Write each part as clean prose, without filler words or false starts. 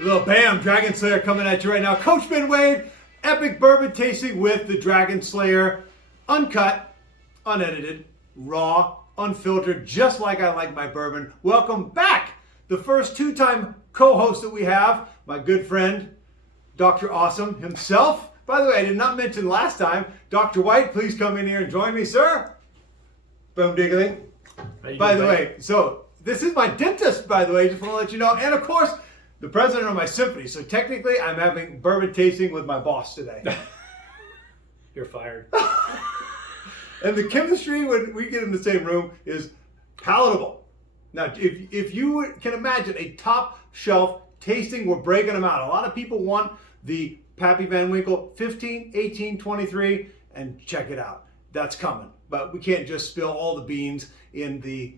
little bam, Dragonslayer coming at you right now. Coach Ben Wade, epic bourbon tasting with the Dragonslayer. Uncut, unedited, raw, unfiltered, just like I like my bourbon. Welcome back. The first two-time co-host that we have, my good friend, Dr. Awesome himself. By the way, I did not mention last time, Dr. White, please come in here and join me, sir. Boom diggly. By the way, so this is my dentist, by the way, just want to let you know. And of course, the president of my symphony. So technically, I'm having bourbon tasting with my boss today. You're fired. And the chemistry, when we get in the same room, is palatable. Now, if you can imagine a top shelf tasting, we're breaking them out. A lot of people want the Rip Van Winkle 15, 18, 23, and check it out. That's coming. But we can't just spill all the beans in the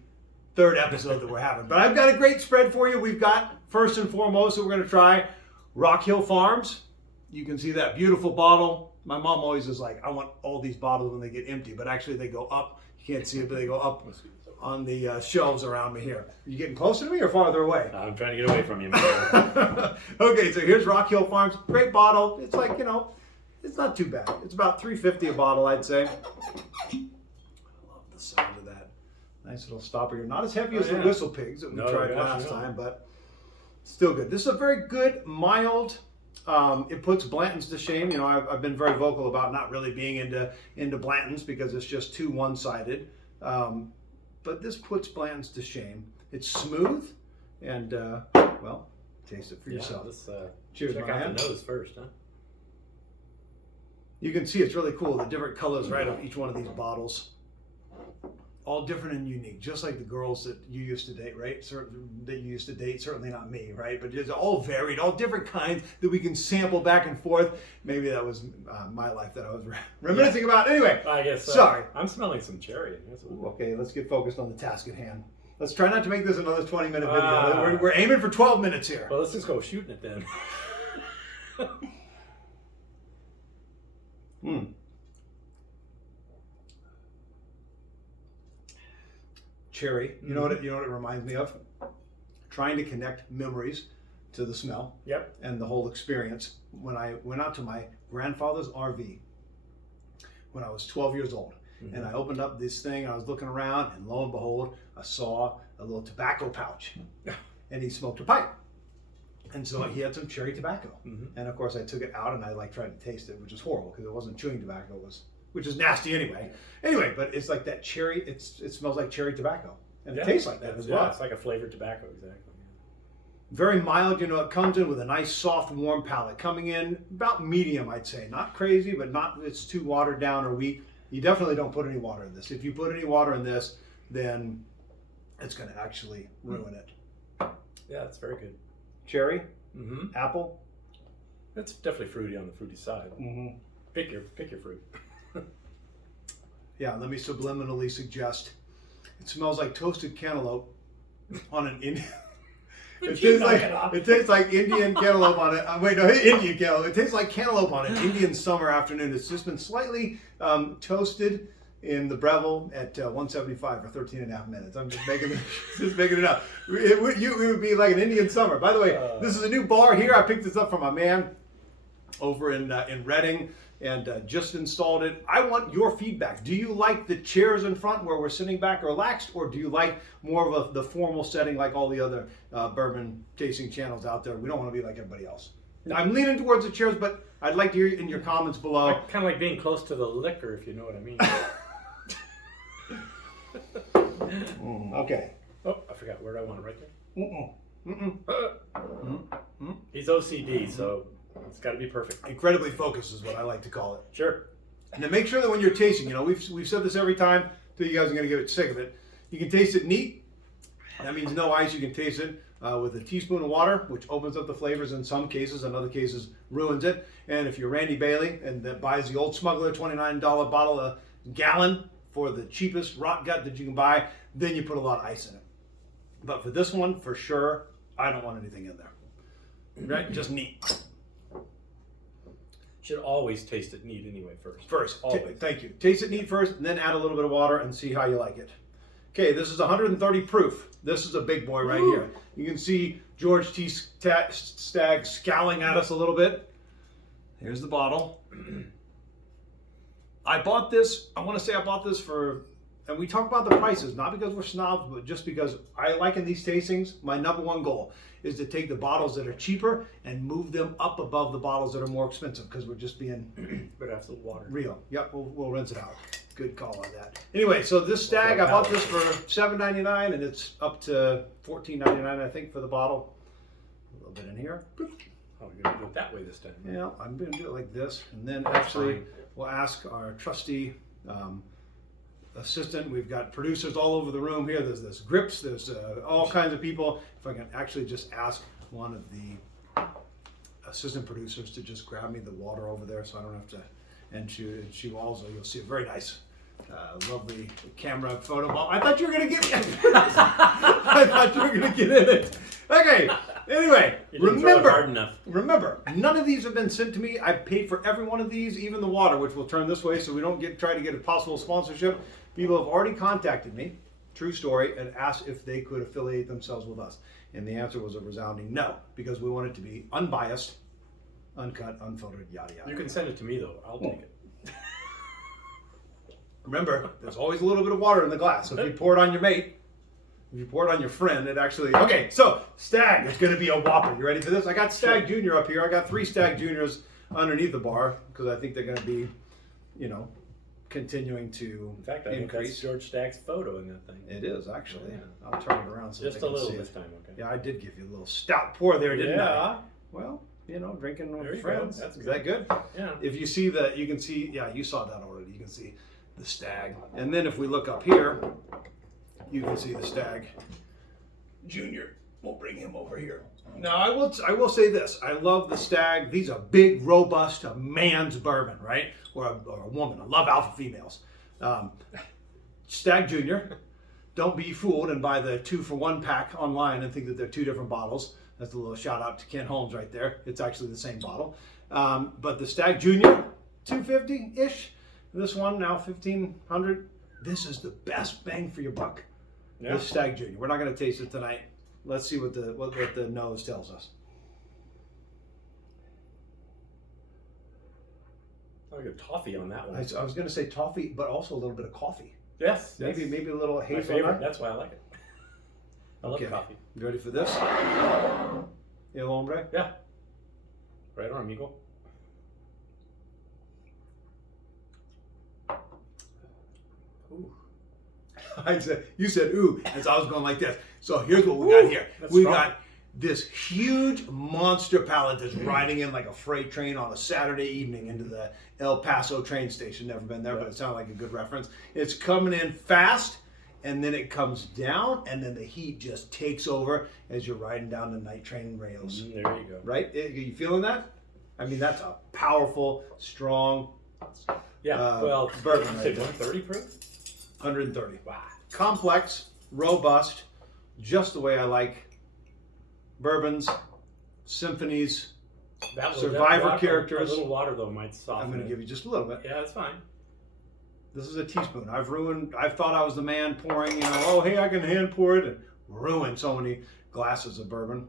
third episode that we're having. But I've got a great spread for you. We've got, first and foremost, that we're going to try Rock Hill Farms. You can see that beautiful bottle. My mom always is like, I want all these bottles when they get empty. But actually, they go up. You can't see it, but they go up on the shelves around me here. Are you getting closer to me or farther away? I'm trying to get away from you, man. Okay, so here's Rock Hill Farms. Great bottle. It's like, it's not too bad. It's about $3.50 a bottle, I'd say. I love the sound of that. Nice little stopper here. Not as heavy as the Whistle Pigs that we tried last time, but still good. This is a very good, mild. It puts Blanton's to shame. I've been very vocal about not really being into Blanton's because it's just too one-sided. But this puts Blanton's to shame. It's smooth, and well, taste it for yourself. Cheers, check my man. out the nose first, huh? You can see it's really cool, the different colors right on each one of these bottles. All different and unique, just like the girls that you used to date, right? That you used to date, certainly not me, right? But it's all varied, all different kinds that we can sample back and forth. Maybe that was my life that I was reminiscing about. Anyway, I guess so. Sorry. I'm smelling some cherry. Ooh, okay, let's get focused on the task at hand. Let's try not to make this another 20-minute video. We're aiming for 12 minutes here. Well, let's just go shooting it then. Cherry. You know what it reminds me of? Trying to connect memories to the smell. Yep. And the whole experience. When I went out to my grandfather's RV when I was 12 years old. And I opened up this thing, and I was looking around, and lo and behold, I saw a little tobacco pouch. And he smoked a pipe. And so he had some cherry tobacco. And of course I took it out and I tried to taste it, which was horrible because it wasn't chewing tobacco, which is nasty anyway. But it's like that cherry, it smells like cherry tobacco. And it tastes like that as well. It's like a flavored tobacco, exactly. Very mild, it comes in with a nice, soft, warm palate. Coming in about medium, I'd say. Not crazy, but not it's too watered down or weak. You definitely don't put any water in this. If you put any water in this, then it's going to actually ruin it. Yeah, it's very good. Cherry, apple. It's definitely fruity on the fruity side. Pick your fruit. Yeah, let me subliminally suggest. It smells like toasted cantaloupe on an Indian. It tastes like Indian cantaloupe on it. Indian cantaloupe. It tastes like cantaloupe on an Indian summer afternoon. It's just been slightly toasted in the Breville at 175 for 13 and a half minutes. I'm just making it up. It would be like an Indian summer. By the way, this is a new bar here. I picked this up from my man over in Reading and just installed it. I want your feedback. Do you like the chairs in front where we're sitting back relaxed, or do you like more of the formal setting like all the other bourbon tasting channels out there? We don't want to be like everybody else. I'm leaning towards the chairs, but I'd like to hear in your comments below. Kind of like being close to the liquor, if you know what I mean. Okay. Oh, I forgot. Where do I want it? Right there? He's OCD, so it's got to be perfect. Incredibly focused is what I like to call it. Sure. And then make sure that when you're tasting, we've said this every time, till you guys are going to get sick of it. You can taste it neat. That means no ice. You can taste it with a teaspoon of water, which opens up the flavors in some cases. In other cases, ruins it. And if you're Randy Bailey and that buys the Old Smuggler $29 bottle a gallon for the cheapest rot gut that you can buy, then you put a lot of ice in it. But for this one, for sure, I don't want anything in there. Right? Just neat. Should always taste it neat anyway first. First. Always. Thank you. Taste it neat first, and then add a little bit of water and see how you like it. Okay, this is 130 proof. This is a big boy right here. You can see George T. Stagg scowling at us a little bit. Here's the bottle. I bought this, I want to say I bought this for, and we talk about the prices, not because we're snobs, but just because I like in these tastings, my number one goal is to take the bottles that are cheaper and move them up above the bottles that are more expensive, because we're just being But that's the water. real. Yep, we'll rinse it out. Good call on that. Anyway, so this Stagg, I bought this for $7.99 and it's up to $14.99, I think, for the bottle. A little bit in here. Oh, you're gonna do it that way this time. Yeah, I'm gonna do it like this, and then actually we'll ask our trusty assistant. We've got producers all over the room here. There's grips. There's all kinds of people. If I can actually just ask one of the assistant producers to just grab me the water over there, so I don't have to. And she also, you'll see a very nice, lovely camera photo. Well, I thought you were gonna get. I thought you were gonna get in it. Okay. Anyway, remember, none of these have been sent to me. I've paid for every one of these, even the water, which will turn this way so we don't try to get a possible sponsorship. People have already contacted me, true story, and asked if they could affiliate themselves with us. And the answer was a resounding no, because we want it to be unbiased, uncut, unfiltered, yada, yada. You can send it to me, though. I'll take it. Remember, there's always a little bit of water in the glass. So if you pour it on your mate, if you pour it on your friend, it actually... Okay, so Stagg is going to be a whopper. You ready for this? I got Stagg Junior up here. I got 3 Stagg Juniors underneath the bar because I think they're going to be, continuing to In fact, I think that's George Stagg's photo in that thing. It is, actually. Yeah. I'll turn it around so just they a can little see this it. time, okay? Yeah, I did give you a little stout pour there, didn't I? Yeah. Well, drinking There with you friends. go. That's Is that good? Yeah. If you see that, you can see, yeah, you saw that already. You can see the Stagg. And then if we look up here, you can see the Stagg Junior. We'll bring him over here. Now, I will say this. I love the Stagg. These are big, robust, a man's bourbon, right? Or a woman. I love alpha females. Stagg Junior. Don't be fooled and buy the 2-for-1 pack online and think that they're 2 different bottles. That's a little shout out to Ken Holmes right there. It's actually the same bottle. But the Stagg Junior, $250-ish. This one now $1,500. This is the best bang for your buck. Yeah. This Stagg Junior. We're not going to taste it tonight. Let's see what the nose tells us. I like a toffee on that one. I was going to say toffee, but also a little bit of coffee. Yes. Maybe a little hazelnut. My favorite. That's why I like it. I love coffee. You ready for this? El hombre? Yeah. Right on, amigo. Ooh. You said ooh, as I was going like this. So here's what we got here. We got this huge monster pallet that's riding in like a freight train on a Saturday evening into the El Paso train station. Never been there, but it sounded like a good reference. It's coming in fast, and then it comes down, and then the heat just takes over as you're riding down the night train rails. There you go. Right? Are you feeling that? I mean, that's a powerful, strong bourbon. Right 130 proof? 130. Wow. Complex, robust, just the way I like bourbons, symphonies, survivor characters. A little water though might soften. I'm going to give you just a little bit. Yeah, that's fine. This is a teaspoon. I've thought I was the man pouring, oh, hey, I can hand pour it, and ruined so many glasses of bourbon.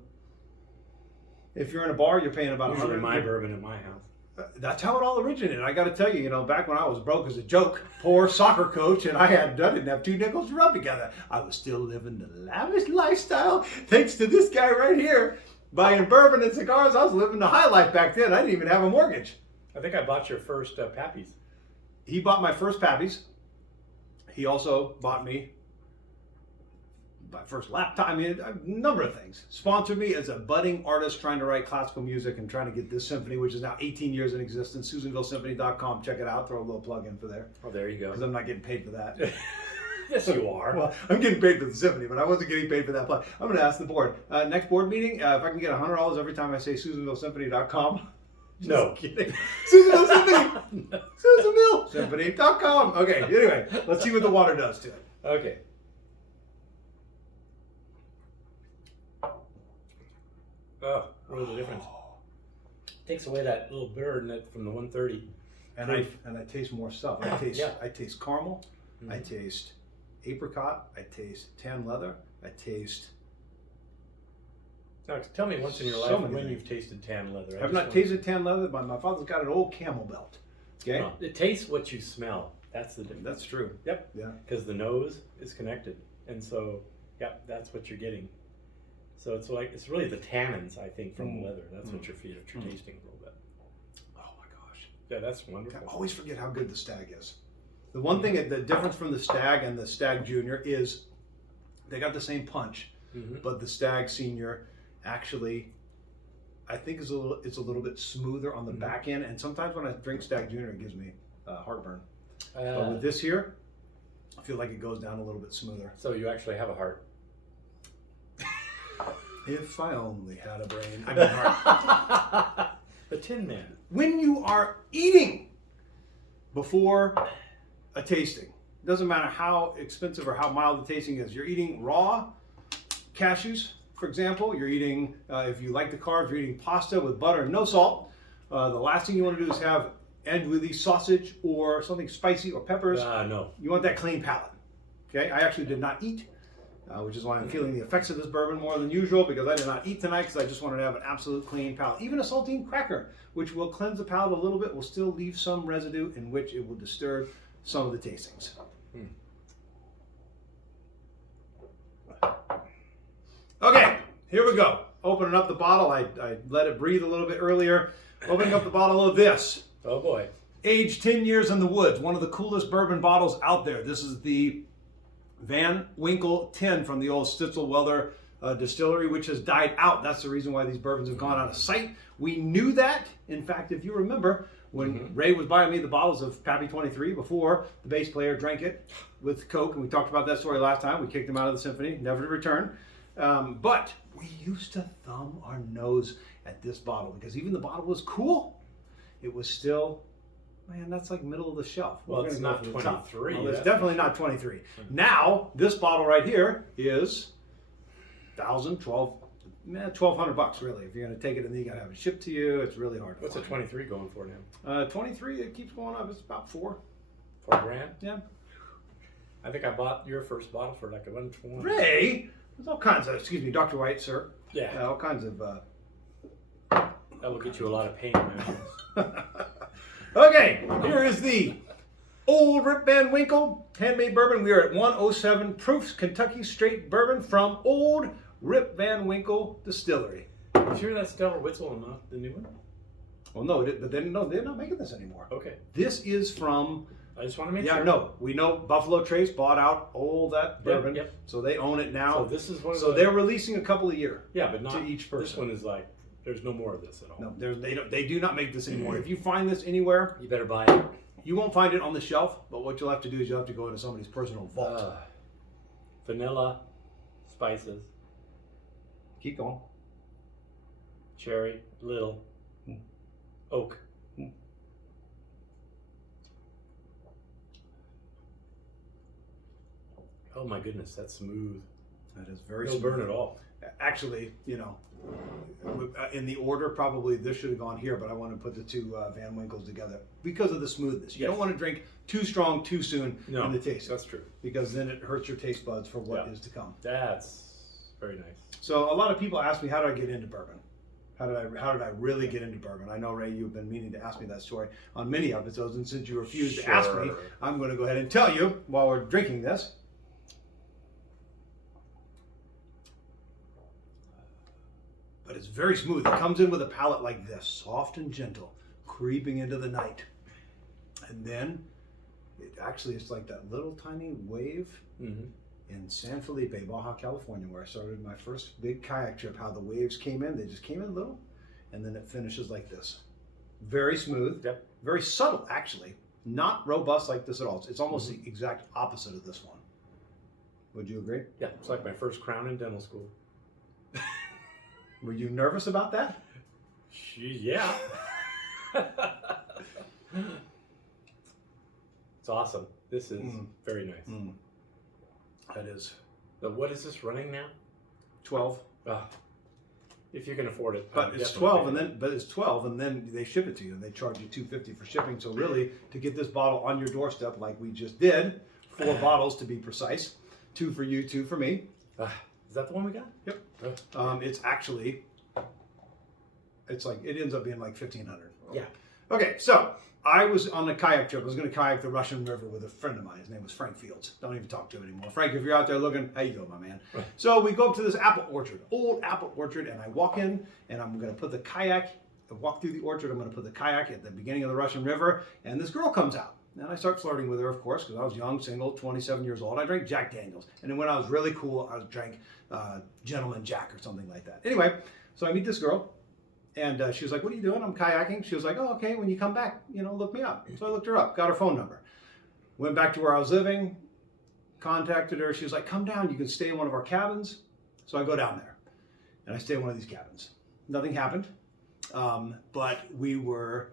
If you're in a bar, you're paying about Usually 100. my bourbon at my house. That's how it all originated. I got to tell you, back when I was broke as a joke, poor soccer coach, and I didn't have 2 nickels to rub together. I was still living the lavish lifestyle, thanks to this guy right here. Buying bourbon and cigars, I was living the high life back then. I didn't even have a mortgage. I think I bought your first Pappies. He bought my first Pappies. He also bought me my first laptop. I mean, a number of things. Sponsored me as a budding artist trying to write classical music and trying to get this symphony, which is now 18 years in existence. SusanvilleSymphony.com. Check it out. Throw a little plug in for there. Oh, there you go. Because I'm not getting paid for that. Yes, you are. Well, I'm getting paid for the symphony, but I wasn't getting paid for that plug. I'm going to ask the board. Next board meeting, if I can get $100 every time I say SusanvilleSymphony.com. No. Kidding. Susanville Symphony. SusanvilleSymphony.com. Okay, anyway, let's see what the water does to it. Okay. Oh, what is the difference? Takes away that little burn from the 130. And I taste more stuff. I taste caramel. I taste apricot. I taste tan leather. I taste. Now, tell me once in your life when you've tasted tan leather. I've not tasted tan leather, but my father's got an old camel belt. Okay. No, it tastes what you smell. That's the difference. That's true. Yep. Yeah. Because the nose is connected, and so that's what you're getting. So it's really the tannins, I think, from the leather. That's what you're tasting a little bit. Oh my gosh. Yeah, that's wonderful. I always forget how good the Stagg is. The one thing, the difference from the Stagg and the Stagg Junior is they got the same punch, but the Stagg Senior actually, I think it's a little bit smoother on the back end. And sometimes when I drink Stagg Junior, it gives me heartburn. But with this here, I feel like it goes down a little bit smoother. So you actually have a heart. If I only had a brain. I mean heart. The Tin Man. When you are eating before a tasting, doesn't matter how expensive or how mild the tasting is. You're eating raw cashews, for example. You're eating, if you like the carbs, you're eating pasta with butter and no salt. The last thing you want to do is have andouille sausage or something spicy or peppers. No. You want that clean palate. Okay, I actually did not eat, which is why I'm feeling the effects of this bourbon more than usual, because I did not eat tonight because I just wanted to have an absolute clean palate. Even a saltine cracker, which will cleanse the palate a little bit, will still leave some residue in which it will disturb some of the tastings. Okay, here we go. Opening up the bottle. I let it breathe a little bit earlier. Opening up the bottle of this. Oh boy. Aged 10 years in the woods. One of the coolest bourbon bottles out there. This is the Van Winkle 10 from the old Stitzelweller distillery, which has died out. That's the reason why these bourbons have gone out of sight. We knew that. In fact, if you remember, when Ray was buying me the bottles of Pappy 23 before the bass player drank it with Coke, and we talked about that story last time. We kicked him out of the symphony, never to return. But we used to thumb our nose at this bottle because even the bottle was cool. It was still, man, that's like middle of the shelf. Well, it's not 23. Well, it's definitely not 23. Now, this bottle right here is $1,200 really. If you're going to take it and then you got to have it shipped to you, it's really hard to What's a find. 23 going for now? 23, it keeps going up. It's about $4,000. $4,000? Yeah. I think I bought your first bottle for like $120. Ray, there's all kinds of, excuse me, Dr. White, sir. Yeah. All kinds of. That will get you a lot of pain, man. Okay, here is the old Rip Van Winkle handmade bourbon. We are at 107 Proofs Kentucky Straight Bourbon from old Rip Van Winkle Distillery. You sure that's Delaware Witzel and not the new one? Well, no, but they're not making this anymore. Okay. This is from. I just want to make sure. Yeah, no, we know Buffalo Trace bought out all that bourbon, Yep. so they own it now. So this is one of So they're releasing a couple a year. Yeah, but not to each person. This one is like, there's no more of this at all. No, they do not make this anymore. If you find this anywhere, You better buy it. you won't find it on the shelf. But what you'll have to do is you'll have to go into somebody's personal vault. Vanilla, spices, Keep going. cherry, little, oak. Oh my goodness, that's smooth. That is very No smooth. burn at all. Actually, in the order, probably this should have gone here, but I want to put the two Van Winkles together because of the smoothness. You don't want to drink too strong too soon in the taste. That's true. Because then it hurts your taste buds for what is to come. That's very nice. So a lot of people ask me, how do I get into bourbon? How did I really get into bourbon? I know, Ray, you've been meaning to ask me that story on many episodes, and since you refused to ask me, I'm going to go ahead and tell you while we're drinking this. But it's very smooth. It comes in with a palate like this, soft and gentle, creeping into the night. And then it's like that little tiny wave in San Felipe, Baja California, where I started my first big kayak trip. How the waves came in, they just came in little, and then it finishes like this. Very smooth, very subtle actually, not robust like this at all. It's almost the exact opposite of this one. Would you agree? Yeah, it's like my first crown in dental school. Were you nervous about that? Yeah. It's awesome. This is very nice. That is. But what is this running now? 12. If you can afford it. But it's 12, and then they ship it to you, and they charge you $250 for shipping. So really, to get this bottle on your doorstep, like we just did, 4 bottles to be precise. 2 for you, 2 for me. Is that the one we got? Yep. Oh. It's actually, it ends up being like 1,500. Yeah. Okay, so I was on a kayak trip. I was going to kayak the Russian River with a friend of mine. His name was Frank Fields. Don't even talk to him anymore. Frank, if you're out there looking, how you doing, my man? So we go up to this apple orchard, old apple orchard, and I walk in, and I'm going to put the kayak, walk through the orchard. I'm going to put the kayak at the beginning of the Russian River, and this girl comes out. And I start flirting with her, of course, because I was young, single, 27 years old. I drank Jack Daniels. And then when I was really cool, I drank Gentleman Jack or something like that. Anyway, so I meet this girl. And she was like, what are you doing? I'm kayaking. She was like, oh, okay, when you come back, look me up. So I looked her up, got her phone number. Went back to where I was living, contacted her. She was like, come down, you can stay in one of our cabins. So I go down there, and I stay in one of these cabins. Nothing happened, but we were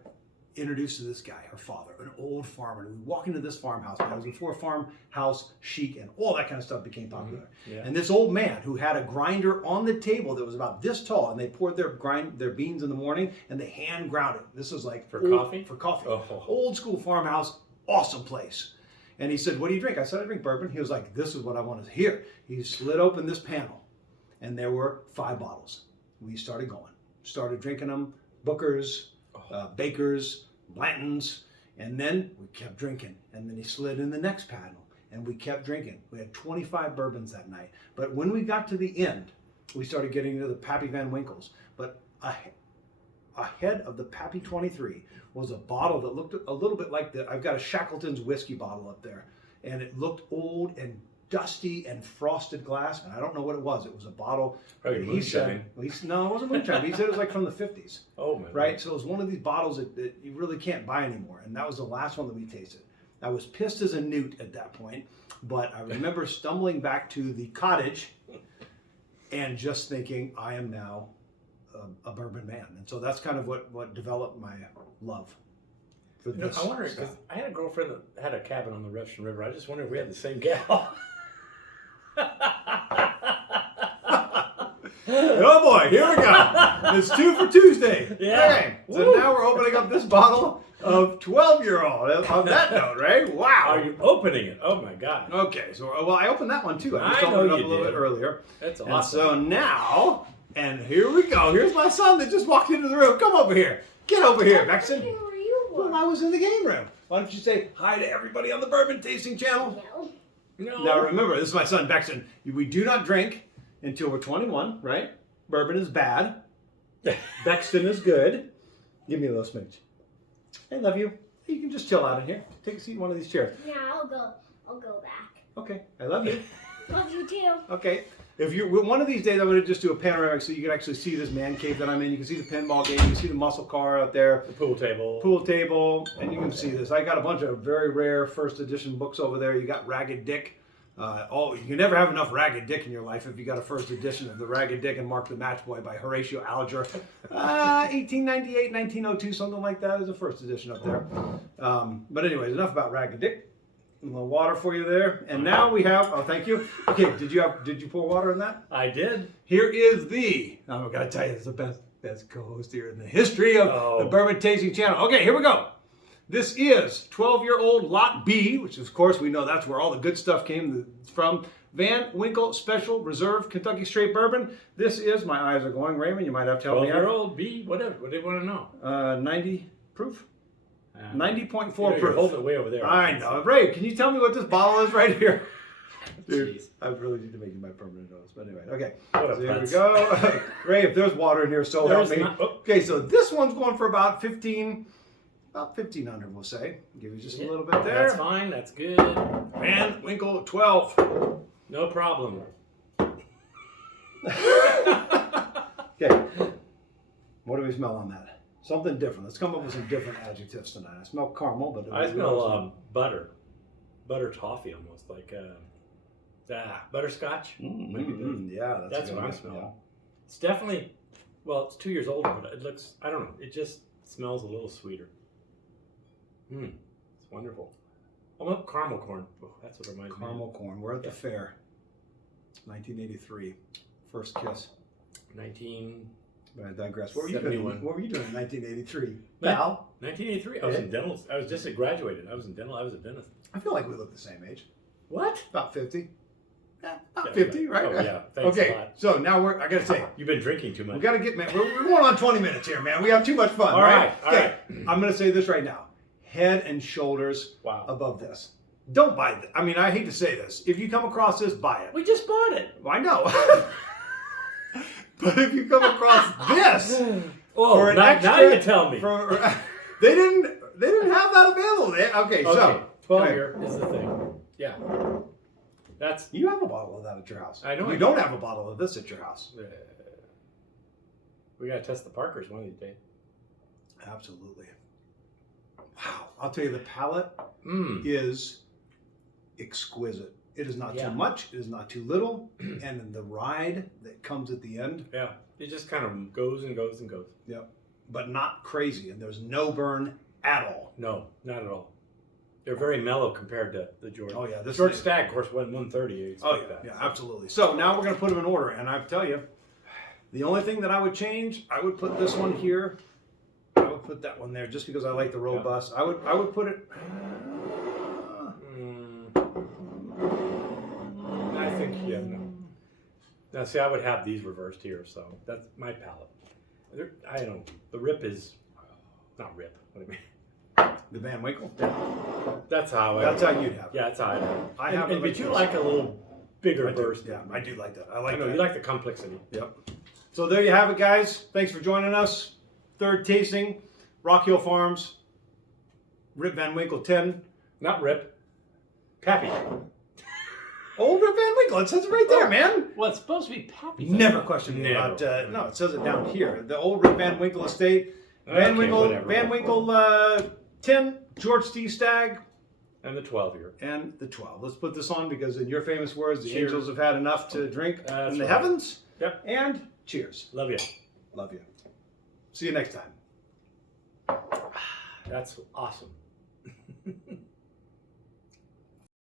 introduced to this guy, her father, an old farmer. And we walk into this farmhouse. It was before farmhouse chic and all that kind of stuff became popular. Yeah. And this old man who had a grinder on the table that was about this tall, and they poured their beans in the morning and they hand ground it. This was like coffee? For coffee. Oh. Old school farmhouse, awesome place. And he said, what do you drink? I said, I drink bourbon. He was like, this is what I want to hear. He slid open this panel, and there were 5 bottles. We started going. Started drinking them, Booker's, Baker's, Blanton's, and then we kept drinking. And then he slid in the next panel, and we kept drinking. We had 25 bourbons that night. But when we got to the end, we started getting into the Pappy Van Winkles. But ahead of the Pappy 23 was a bottle that looked a little bit like I've got a Shackleton's whiskey bottle up there. And it looked old and dusty and frosted glass, and I don't know what it was. It was a bottle. He said, no, it wasn't moonshine. He said it was like from the 50s. Oh, man. Right? So it was one of these bottles that you really can't buy anymore, and that was the last one that we tasted. I was pissed as a newt at that point, but I remember stumbling back to the cottage and just thinking, I am now a bourbon man. And so that's kind of what developed my love for this. I wonder, because I had a girlfriend that had a cabin on the Russian River. I just wonder if we had the same gal. Oh boy, here we go. It's 2 for Tuesday. Yeah. Okay, so now we're opening up this bottle of 12-year-old. On that note, right? Wow. Are you opening it? Oh my God. Okay, so I opened that one too. I just I know opened it up you a little did. bit earlier. That's And awesome. so now, and here we go. Here's my son that just walked into the room. Come over here. Get over here, Vexen. Where you were? Well, I was in the game room. Why don't you say hi to everybody on the Bourbon Tasting Channel? No. No. Now remember, this is my son, Vexen. We do not drink until we're 21, right? Bourbon is bad. Bexton is good. Give me a little smooch. I love you. You can just chill out in here. Take a seat in one of these chairs. Yeah, I'll go back. Okay, I love you. Love you too. Okay. If you one of these days, I'm going to just do a panoramic so you can actually see this man cave that I'm in. You can see the pinball game. You can see the muscle car out there. The pool table. And you can see this. I got a bunch of very rare first edition books over there. You got Ragged Dick. You can never have enough Ragged Dick in your life if you got a first edition of the Ragged Dick and Mark the Matchboy by Horatio Alger. 1898, 1902, something like that is a first edition up there. But anyways, enough about Ragged Dick. A little water for you there. And now we have, oh, thank you. Okay, did you pour water in that? I did. Here is I'm going to tell you, it's the best co-host here in the history of the Bourbon Tasting Channel. Okay, here we go. This is 12-year-old Lot B, which of course we know that's where all the good stuff came from. Van Winkle Special Reserve Kentucky Straight Bourbon. This is, my eyes are going, Raymond, you might have to help me out. 12-year-old B, whatever. What do you want to know? 90 proof? 90.4 You're proof. holding it way over there. I know. Ray, can you tell me what this bottle is right here? Dude, Jeez. I really need to make you my permanent host. But anyway, okay. What a So here we putz. go. Ray, if there's water in here, so help There's me. not- oh. Okay, so this one's going for about 1,500, we'll say. Give you just a little bit there. That's fine. That's good. Van Winkle 12. No problem. Okay. What do we smell on that? Something different. Let's come up with some different adjectives tonight. I smell caramel, but I smell butter. Butter toffee almost, like butterscotch. Might be good. Yeah, That's a good what I one. smell. Yeah. It's definitely, well, it's 2 years older, but it looks, I don't know, it just smells a little sweeter. It's wonderful. Almost caramel corn. Oh, that's what it reminds me Caramel corn. We're at the Yeah. fair. 1983. First kiss. of. 1983. But I digress. What were you doing? 71. What were you doing in 1983? Pal? 1983. I was in dental. I was just graduated. I was in dental. I was a dentist. I feel like we look the same age. What? About 50. Yeah, about Yeah, 50, right? Oh, yeah. Thanks a Okay, lot. so now I gotta say, You've been drinking too much. we gotta get, man, we're going on 20 minutes here, man. We have too much fun, All right? right, all right. I'm gonna say this right now. Head and shoulders Wow. above this. Don't buy it. I mean, I hate to say this. If you come across this, buy it. We just bought it. I know. But if you come across this, Oh, for an now extra- you tell me. they didn't have that available. Okay, so 12 year is the thing. Yeah. That's. you have a bottle of that at your house. I know You I don't have a bottle of this at your house. We gotta test the Parkers one of these days. Absolutely. Wow. I'll tell you, the palate Mmm. is exquisite. It is not Yeah. too much. It is not too little. And the ride that comes at the end, Yeah. It just kind of goes and goes and goes. but not crazy. And there's no burn at all. No, not at all. They're very mellow compared to the George. Oh, yeah. This George is- Stagg, of course, went 130. You expect Oh, yeah. that. Yeah, absolutely. So now we're going to put them in order. And I tell you, the only thing that I would change, I would put this one here. I would put that one there just because I like the robust. I would put it. I think, yeah, no. Now, see, I would have these reversed here, so that's my palate. I don't know. The Rip is not Rip. What do you mean? The Van Winkle. That's how That's how you'd have it. Yeah, that's how I have it. I have it But like you this. like a little bigger I do. burst. Yeah, I do like that. I I like know, that. you like the complexity. Yep. So there you have it, guys. Thanks for joining us. Third tasting, Rock Hill Farms, Rip Van Winkle 10. Not Rip. Pappy. Old Rip Van Winkle. It says it right there, man. Well, it's supposed to be Pappy. Never question me Never. about. No, it says it down here. The old Rip Van Winkle estate. Van Okay, Winkle. whatever. Van Winkle 10. George T. Stagg. And the 12 year. And the 12. Let's put this on because, in your famous words, the Cheers. angels have had enough to drink That's in the right. heavens. Yep. And cheers. Love you. Love you. See you next time. That's awesome.